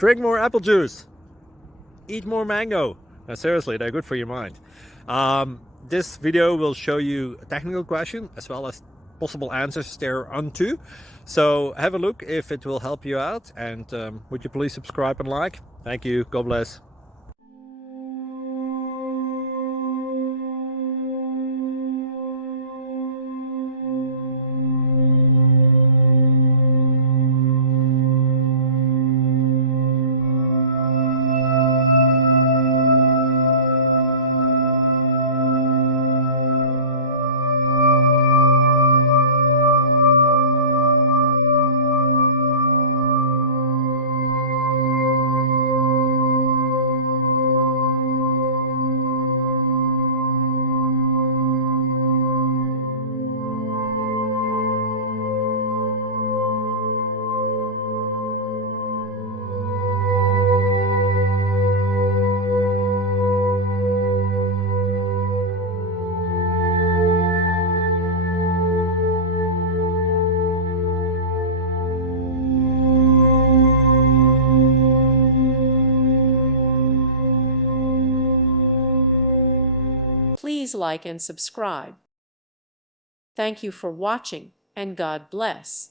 Drink more apple juice. Eat more mango. Now, seriously, they're good for your mind. This video will show you a technical question as well as possible answers thereunto. So have a look if it will help you out, and would you please subscribe and like? Thank you. God bless. Please like and subscribe. Thank you for watching, and God bless.